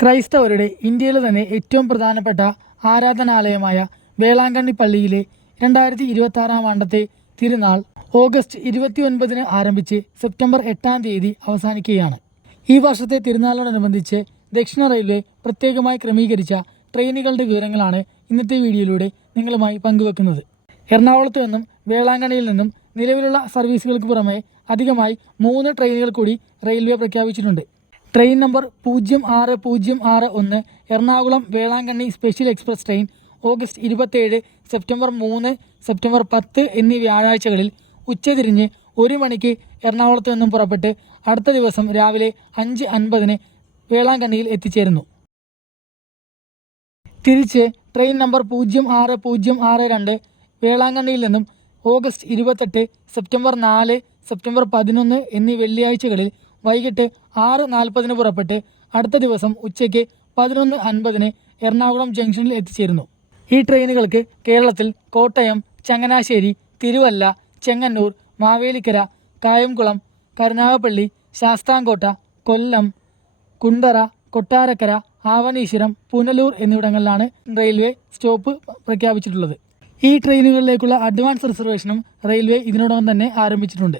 ക്രൈസ്തവരുടെ ഇന്ത്യയിലെ തന്നെ ഏറ്റവും പ്രധാനപ്പെട്ട ആരാധനാലയമായ വേളാങ്കണ്ണി പള്ളിയിലെ 2026 ആണ്ടത്തെ തിരുനാൾ ഓഗസ്റ്റ് 29 ആരംഭിച്ച് സെപ്റ്റംബർ 8 അവസാനിക്കുകയാണ്. ഈ വർഷത്തെ തിരുനാളിനോടനുബന്ധിച്ച് ദക്ഷിണ റെയിൽവേ പ്രത്യേകമായി ക്രമീകരിച്ച ട്രെയിനുകളുടെ വിവരങ്ങളാണ് ഇന്നത്തെ വീഡിയോയിലൂടെ നിങ്ങളുമായി പങ്കുവെക്കുന്നത്. എറണാകുളത്തു നിന്നും വേളാങ്കണ്ണിയിൽ നിന്നും നിലവിലുള്ള സർവീസുകൾക്ക് പുറമെ അധികമായി 3 ട്രെയിനുകൾ കൂടി റെയിൽവേ പ്രഖ്യാപിച്ചിട്ടുണ്ട്. Train number 06061 Ernakulam Velankanni special express train August 27, September 3, September 10 എന്നീ വ്യാഴാഴ്ചകളിൽ ഉച്ചതിരിഞ്ഞ് 1 മണിക്ക് എറണാകുളത്ത് നിന്നും പുറപ്പെട്ട് അടുത്ത ദിവസം രാവിലെ 5:50 വേളാങ്കണ്ണിയിൽ എത്തിച്ചേരുന്നു. തിരിച്ച് ട്രെയിൻ നമ്പർ 06062 വേളാങ്കണ്ണിയിൽ നിന്നും ഓഗസ്റ്റ് 28, സെപ്റ്റംബർ 4, സെപ്റ്റംബർ 11 എന്നീ വെള്ളിയാഴ്ചകളിൽ വൈകിട്ട് 6:40 പുറപ്പെട്ട് അടുത്ത ദിവസം ഉച്ചയ്ക്ക് 11:50 എറണാകുളം ജംഗ്ഷനിൽ എത്തിച്ചേരുന്നു. ഈ ട്രെയിനുകൾക്ക് കേരളത്തിൽ കോട്ടയം, ചങ്ങനാശ്ശേരി, തിരുവല്ല, ചെങ്ങന്നൂർ, മാവേലിക്കര, കായംകുളം, കരുനാഗപ്പള്ളി, ശാസ്താംകോട്ട, കൊല്ലം, കുണ്ടറ, കൊട്ടാരക്കര, ആവണീശ്വരം, പുനലൂർ എന്നിവിടങ്ങളിലാണ് റെയിൽവേ സ്റ്റോപ്പ് പ്രഖ്യാപിച്ചിട്ടുള്ളത്. ഈ ട്രെയിനുകളിലേക്കുള്ള അഡ്വാൻസ് റിസർവേഷനും റെയിൽവേ ഇതിനോടകം തന്നെ ആരംഭിച്ചിട്ടുണ്ട്.